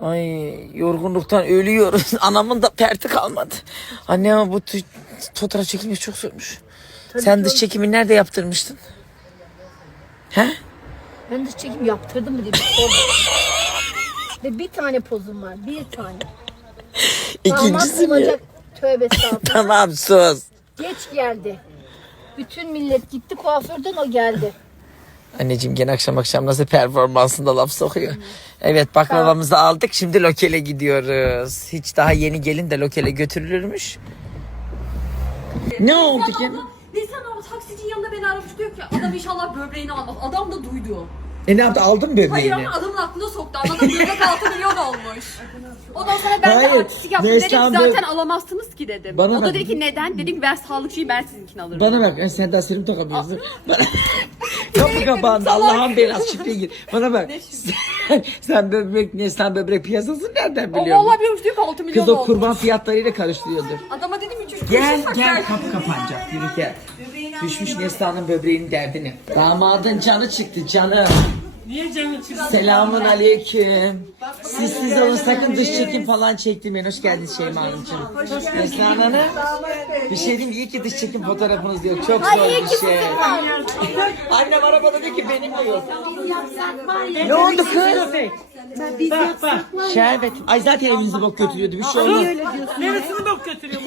Ay yorgunluktan ölüyoruz. Anamın da perti kalmadı. Anne ama bu fotoğraf çekimi çok zormuş. Tabii Sen ki dış çekimi nerede yaptırmıştın? He? Ben dış çekim yaptırdım mı diye bir sorma. Ve bir tane pozum var. Bir tane. İkincisi mi? olacak. Tövbe estağfurullah. Tamam sus. Geç geldi. Bütün millet gitti kuaförden, o geldi. Anneciğim gene akşam nasıl performansında laf sokuyor. Evet baklavamızı aldık, şimdi lokele gidiyoruz. Hiç daha yeni gelin de lokele götürülürmüş. Ne oldu gene? Nisan abla taksicinin yanında beni aramış, diyor ki adam inşallah böbreğini almaz. Adam da duydu. Ne yaptı, aldın Hayır bebeğini? ama adamın aklına soktu. Anladın mı? Böbrek 6 milyon olmuş. Ondan sonra ben Hayır, de artistik yaptım. Dedim ki Neslihan zaten alamazsınız ki dedim. Bana O da bak. dedi ki neden? Dedim ki ben sağlıkçıyım, ben sizinkini alırım. Bana bak, sen daha serum takamıyorsun. Kapı kapandı, Allah'ın belası, şifreye gir. Bana bak, sen böbrek piyasası nereden O biliyorsun? vallahi biliyormuş, diyor ki 6 milyon Kız o olmuş. kurban fiyatlarıyla karıştırıyordur. Adama dedim 3 Gel kapı kapanacak, yürü gel. Düşmüş Neslihan'ın böbreğinin derdini. Damadın canı çıktı canım. Niye canı çıktı? Selamun aleyküm. Siz olun, sakın dış çekim falan çektirmeyin. Hoş geldiniz Şeyma Hanımcığım. Neslihan Hanım. Bir şey diyeyim mi? İyi ki dış çekim fotoğrafınız yok. Çok zor bir şey. Annem arabada diyor ki benim de yok. Ne oldu kız? Bak bak. Şerbet. Ay zaten evinizi bok götürüyordu. Bir şey olmaz. Neresini bok götürüyor?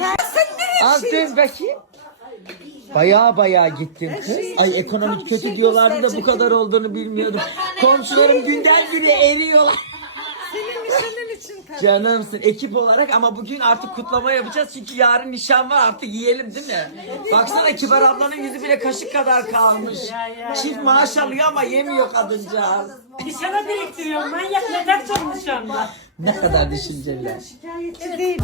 Az dön bakayım. Baya gittim kız. Ay ekonomik kötü diyorlardı da bu kadar olduğunu bilmiyordum. Komşularım günden güne eriyorlar. Senin için tabii. Canımsın ekip olarak, ama bugün artık kutlama yapacağız çünkü yarın nişan var, artık yiyelim değil mi? Baksana Kibar ablanın yüzü bile kaşık kadar kalmış. Çift maaş alıyor ama yemiyor kadıncağız. Nişana biriktiriyorum. Manyak ne takacağım nişanda? Ne kadar düşünceliler. Şikayetçi değil.